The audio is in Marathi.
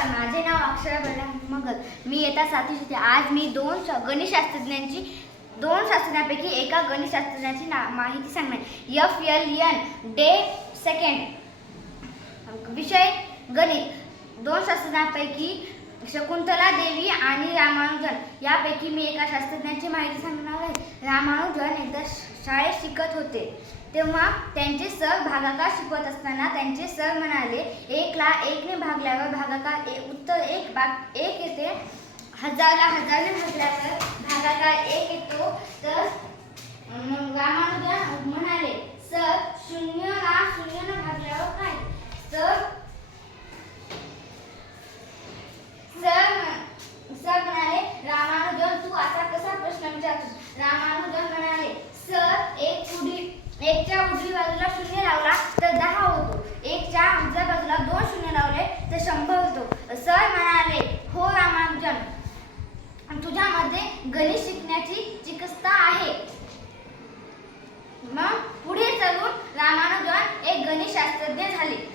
नमस्कार माझे नाव अक्षरा बलराम मगर मी येता सातवी होते आज मी दोन श- गणितशास्त्रज्ञांची दोन शास्त्रज्ञांपैकी एका गणितशास्त्रज्ञाची ना माहिती सांगणार. F L N day second विषय गणित. दोन शास्त्रज्ञांपैकी शकुंतला देवी आणि रामानुजन. यापैकी मी एका शास्त्रज्ञाची माहिती सांगणार आहे. रामानुजन एकदा श- शाळेत शिकत होते. तेव्हा त्यांचे सर भागाकार शिकवत असताना त्यांचे सर म्हणाले एकला एकने भागल्यावर भागाकार ए उत्तर एक भाग एक येते. हजारला हजारने भागल्यावर भागाकार एक येतो. तर रामानुजन म्हणाले सर शून्य हा शून्यनं भागल्यावर काय? सर सर सर म्हणाले रामानुजन तू असा कसा प्रश्न विचारतो रामा गणित शिकण्याची चिकित्सा आहे. मग पुढे चालून रामानुजन एक गणितशास्त्रज्ञ झाले.